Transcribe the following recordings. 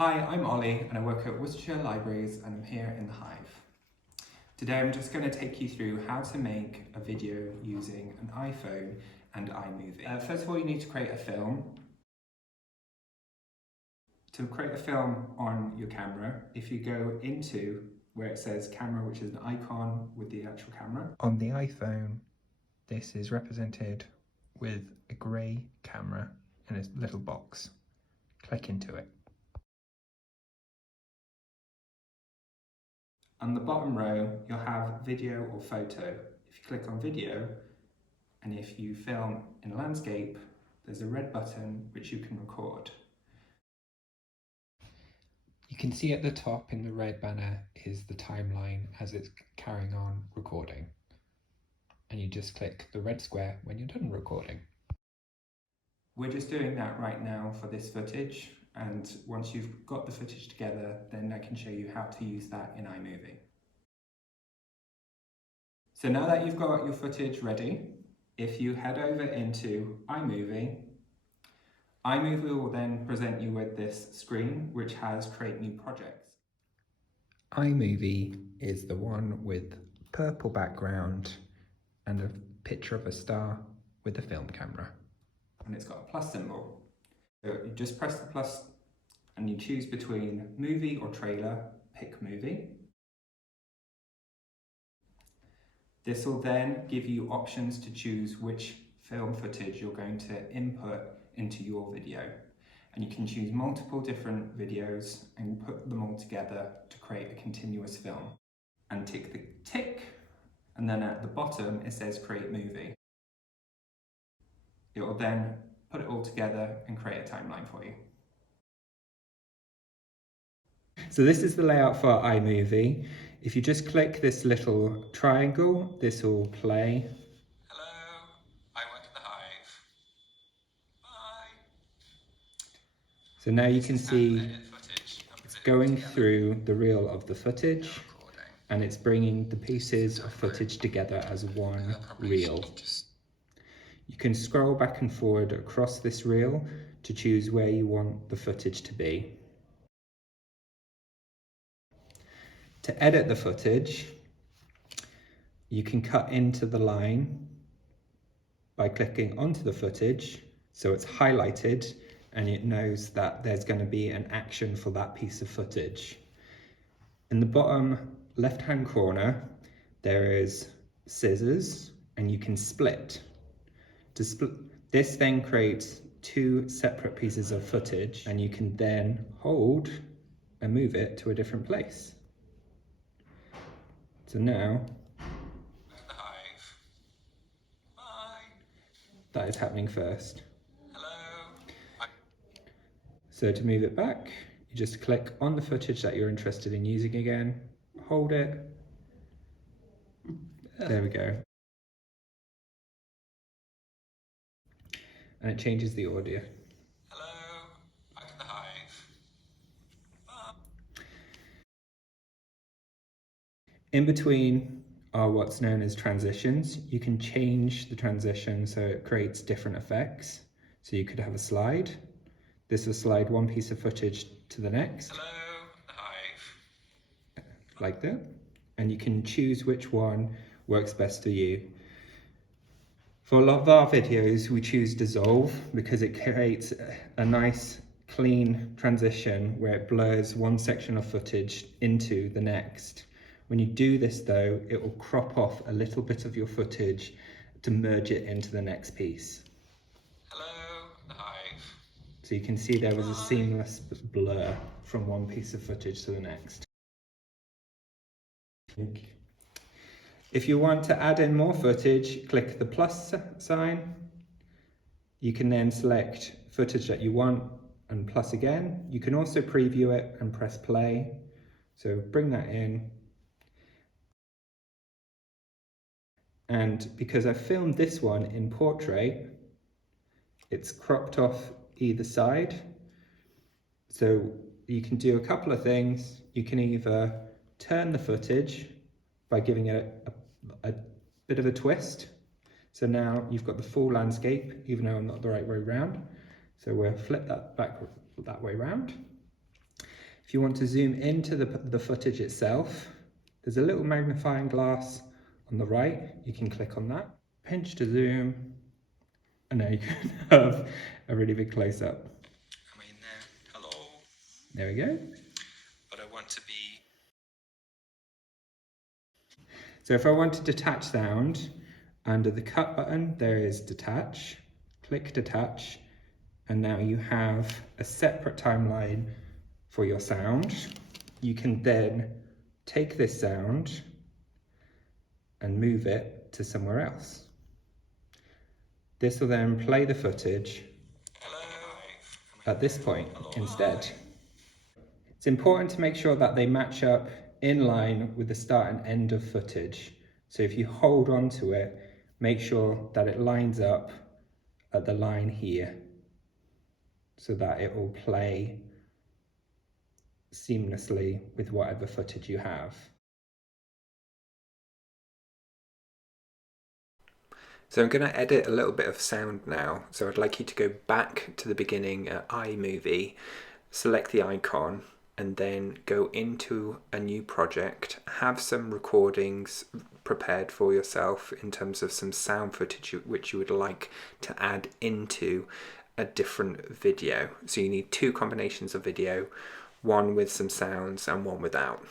Hi, I'm Ollie and I work at Worcestershire Libraries and I'm here in the Hive. Today I'm just going to take you through how to make a video using an iPhone and iMovie. First of all, you need to create a film. To create a film on your camera, if you go into where it says camera, which is an icon with the actual camera. On the iPhone, this is represented with a grey camera in a little box. Click into it. On the bottom row, you'll have video or photo. If you click on video, and if you film in landscape, there's a red button which you can record. You can see at the top in the red banner is the timeline as it's carrying on recording. And you just click the red square when you're done recording. We're just doing that right now for this footage, and once you've got the footage together, then I can show you how to use that in iMovie. So now that you've got your footage ready, if you head over into iMovie, iMovie will then present you with this screen which has create new projects. iMovie is the one with purple background and a picture of a star with a film camera. And it's got a plus symbol. So you just press the plus and you choose between movie or trailer, pick movie. This will then give you options to choose which film footage you're going to input into your video. And you can choose multiple different videos and put them all together to create a continuous film. And tick the tick, and then at the bottom it says create movie. It will then put it all together and create a timeline for you. So this is the layout for iMovie. If you just click this little triangle, this will play. Hello, I work at the Hive. Bye. So now you can see it's going through the reel of the footage and it's bringing the pieces of footage together as one reel. You can scroll back and forward across this reel to choose where you want the footage to be. To edit the footage, you can cut into the line by clicking onto the footage so it's highlighted and it knows that there's going to be an action for that piece of footage. In the bottom left-hand corner, there is scissors and you can split. This then creates two separate pieces of footage and you can then hold and move it to a different place. So now, that is happening first. So to move it back, you just click on the footage that you're interested in using again, hold it, there we go. And it changes the audio. Hello, back at the Hive. In between are what's known as transitions. You can change the transition so it creates different effects. So you could have a slide. This will slide one piece of footage to the next. Hello, the Hive. Like that. And you can choose which one works best for you. For a lot of our videos, we choose dissolve because it creates a nice clean transition where it blurs one section of footage into the next. When you do this though, it will crop off a little bit of your footage to merge it into the next piece. Hello, the Hive. So you can see there was a seamless blur from one piece of footage to the next. If you want to add in more footage, click the plus sign. You can then select footage that you want and plus again. You can also preview it and press play. So bring that in. And because I filmed this one in portrait, it's cropped off either side. So you can do a couple of things. You can either turn the footage by giving it a bit of a twist. So now you've got the full landscape, even though I'm not the right way round. So we'll flip that back that way round. If you want to zoom into the footage itself, there's a little magnifying glass on the right. You can click on that, pinch to zoom, and now you can have a really big close-up. Am I in there? Hello. There we go. But I want to be... So if I want to detach sound, under the cut button, there is detach, click detach, and now you have a separate timeline for your sound. You can then take this sound and move it to somewhere else. This will then play the footage at this point instead. It's important to make sure that they match up in line with the start and end of footage. So if you hold on to it, make sure that it lines up at the line here so that it will play seamlessly with whatever footage you have. So I'm going to edit a little bit of sound now. So I'd like you to go back to the beginning at iMovie, select the icon, and then go into a new project. Have some recordings prepared for yourself in terms of some sound footage which you would like to add into a different video. So you need two combinations of video, one with some sounds and one without.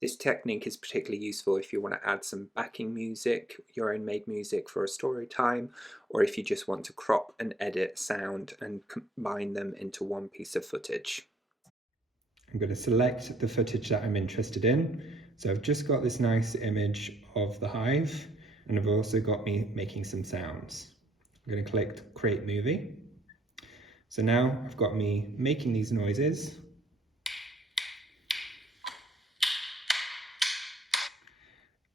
This technique is particularly useful if you want to add some backing music, your own made music for a story time, or if you just want to crop and edit sound and combine them into one piece of footage. I'm going to select the footage that I'm interested in. So I've just got this nice image of the hive, and I've also got me making some sounds. I'm going to click Create Movie. So now I've got me making these noises.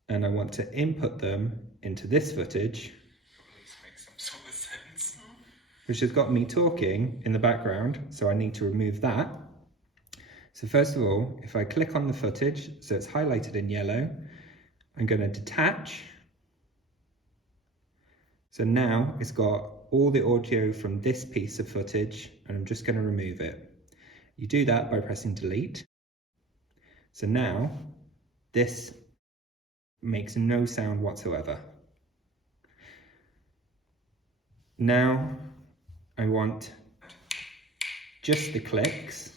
And I want to input them into this footage, which has got me talking in the background, so I need to remove that. So first of all, if I click on the footage, so it's highlighted in yellow, I'm going to detach. So now it's got all the audio from this piece of footage, and I'm just going to remove it. You do that by pressing delete. So now this makes no sound whatsoever. Now I want just the clicks,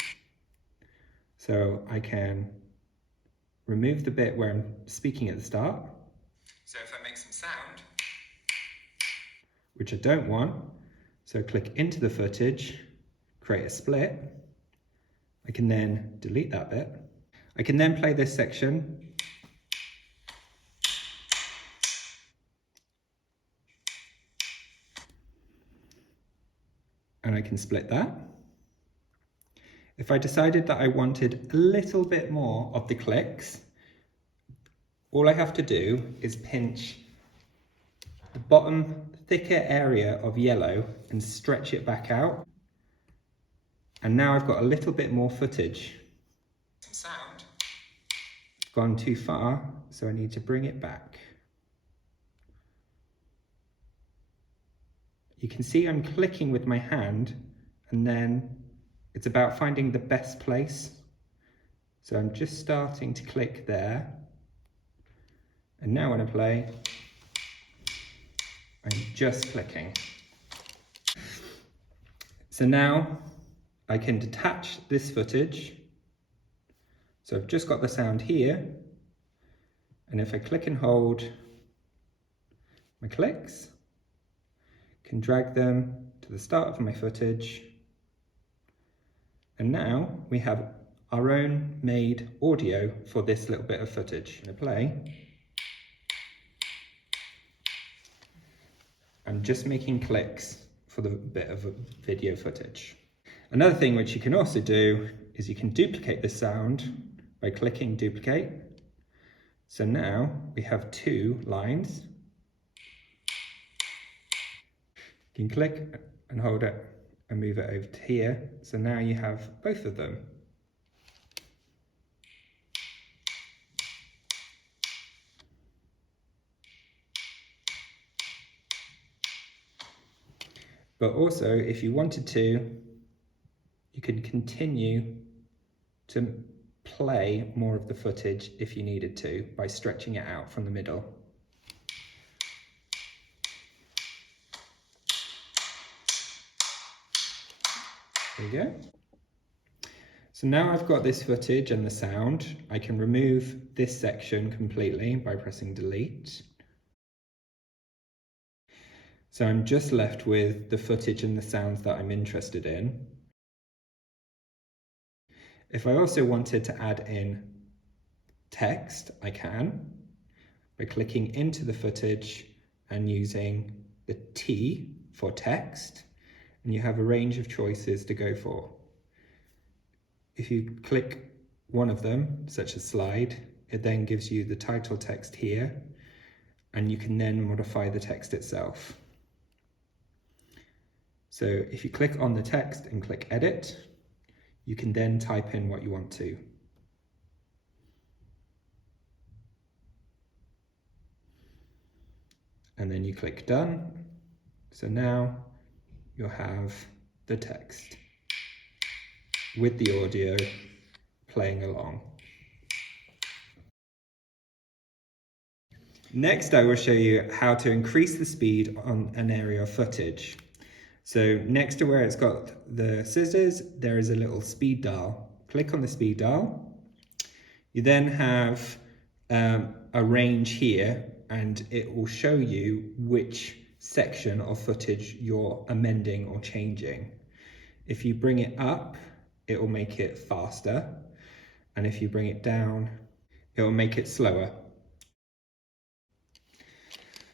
so I can remove the bit where I'm speaking at the start. So if I make some sound, which I don't want, so click into the footage, create a split. I can then delete that bit. I can then play this section. And I can split that. If I decided that I wanted a little bit more of the clicks, all I have to do is pinch the bottom thicker area of yellow and stretch it back out. And now I've got a little bit more footage. some sound. It's gone too far, so I need to bring it back. You can see I'm clicking with my hand, and then it's about finding the best place. So I'm just starting to click there. And now when I play, I'm just clicking. So now I can detach this footage. So I've just got the sound here. And if I click and hold my clicks, I can drag them to the start of my footage. And now we have our own made audio for this little bit of footage. I'm gonna play. I'm just making clicks for the bit of video footage. Another thing which you can also do is you can duplicate the sound by clicking duplicate. So now we have two lines. You can click and hold it and move it over to here. So now you have both of them. But also, if you wanted to, you can continue to play more of the footage if you needed to by stretching it out from the middle. There you go. So now I've got this footage and the sound, I can remove this section completely by pressing delete. So I'm just left with the footage and the sounds that I'm interested in. If I also wanted to add in text, I can by clicking into the footage and using the T for text, and you have a range of choices to go for. If you click one of them, such as slide, it then gives you the title text here, and you can then modify the text itself. So if you click on the text and click edit, you can then type in what you want to. And then you click done. So now you'll have the text with the audio playing along. Next, I will show you how to increase the speed on an area of footage. So next to where it's got the scissors, there is a little speed dial. Click on the speed dial. You then have a range here, and it will show you which section of footage you're amending or changing. If you bring it up, it will make it faster, and if you bring it down, it will make it slower.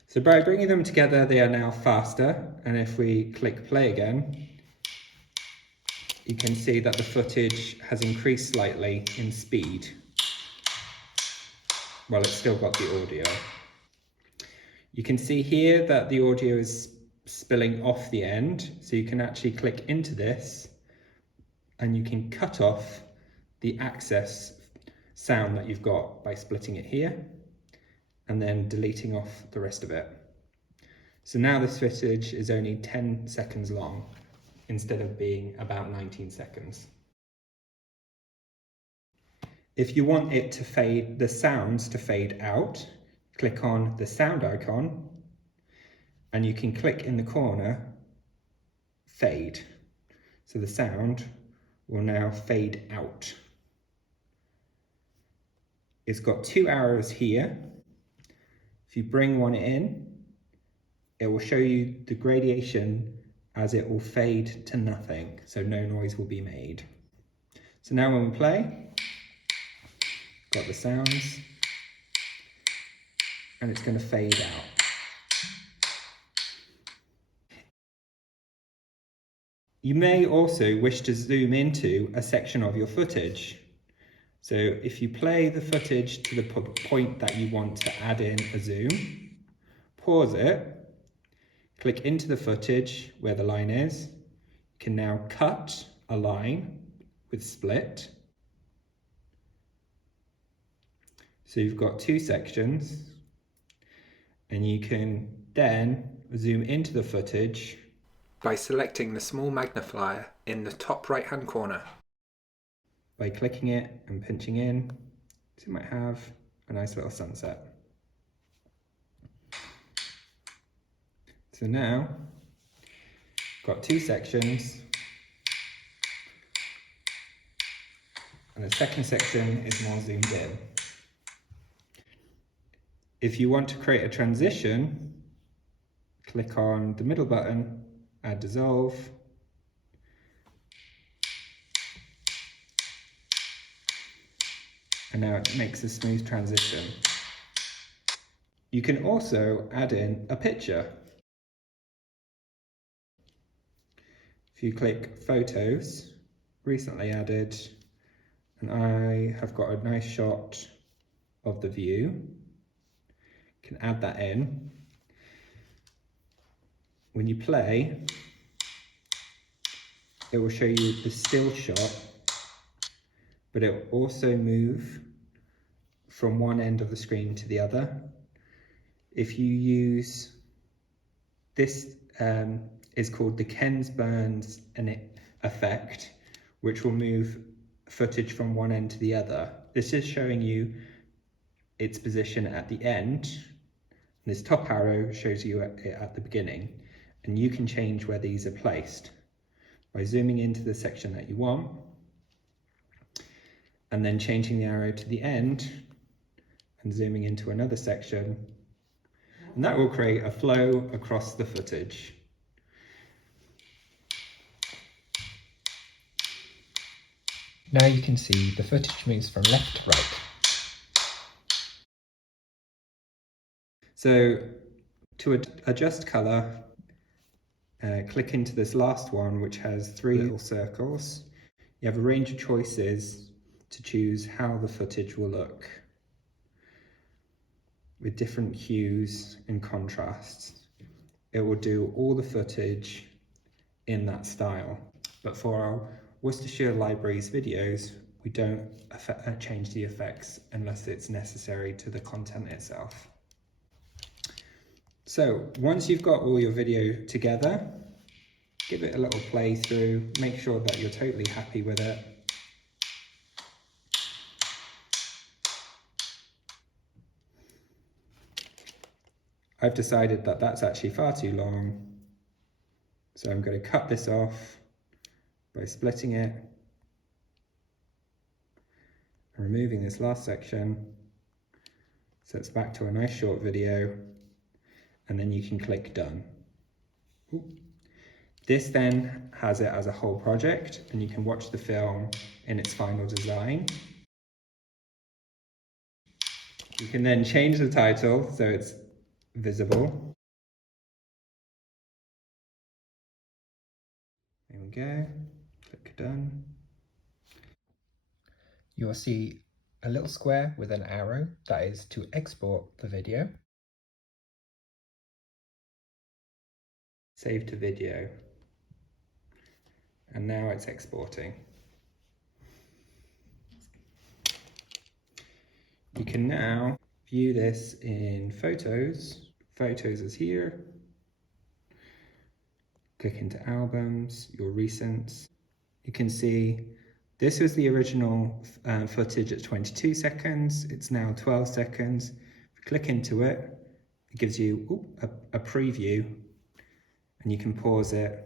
So by bringing them together, they are now faster, and if we click play again, you can see that the footage has increased slightly in speed, while it's still got the audio. You can see here that the audio is spilling off the end, so you can actually click into this and you can cut off the access sound that you've got by splitting it here and then deleting off the rest of it. So now this footage is only 10 seconds long instead of being about 19 seconds. If you want it to fade, the sounds to fade out, click on the sound icon and you can click in the corner, fade. So the sound will now fade out. It's got 2 arrows here. If you bring one in, it will show you the gradation as it will fade to nothing, so no noise will be made. So now when we play, got the sounds, and it's going to fade out. You may also wish to zoom into a section of your footage. So if you play the footage to the point that you want to add in a zoom, pause it, click into the footage where the line is. You can now cut a line with split. So you've got two sections, and you can then zoom into the footage by selecting the small magnifier in the top right hand corner. By clicking it and pinching in, so you might have a nice little sunset. So now, got two sections, and the second section is more zoomed in. If you want to create a transition, click on the middle button, add dissolve, and now it makes a smooth transition. You can also add in a picture. If you click photos, recently added, and I have got a nice shot of the view, can add that in. When you play, it will show you the still shot, but it will also move from one end of the screen to the other. If you use this, is called the Kensburns effect, which will move footage from one end to the other. This is showing you its position at the end. This top arrow shows you it at the beginning, and you can change where these are placed by zooming into the section that you want and then changing the arrow to the end and zooming into another section, and that will create a flow across the footage. Now you can see the footage moves from left to right. So to adjust colour, click into this last one, which has 3 little circles. You have a range of choices to choose how the footage will look, with different hues and contrasts. It will do all the footage in that style. But for our Worcestershire Libraries videos, we don't change the effects unless it's necessary to the content itself. So once you've got all your video together, give it a little playthrough, make sure that you're totally happy with it. I've decided that that's actually far too long, so I'm going to cut this off by splitting it and removing this last section, so it's back to a nice short video, and then you can click done. Ooh. This then has it as a whole project, and you can watch the film in its final design. You can then change the title so it's visible. There we go, click done. You will see a little square with an arrow, that is to export the video. Save to video. And now it's exporting. You can now view this in Photos. Photos is here. Click into Albums, your Recents. You can see this was the original footage at 22 seconds. It's now 12 seconds. If you click into it, it gives you a preview, and you can pause it.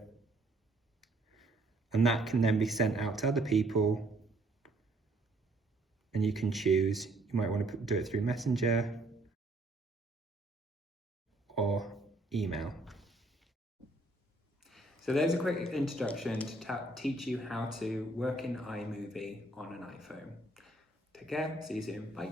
And that can then be sent out to other people, and you can choose. You might want to do it through Messenger or email. So there's a quick introduction to teach you how to work in iMovie on an iPhone. Take care, see you soon, bye.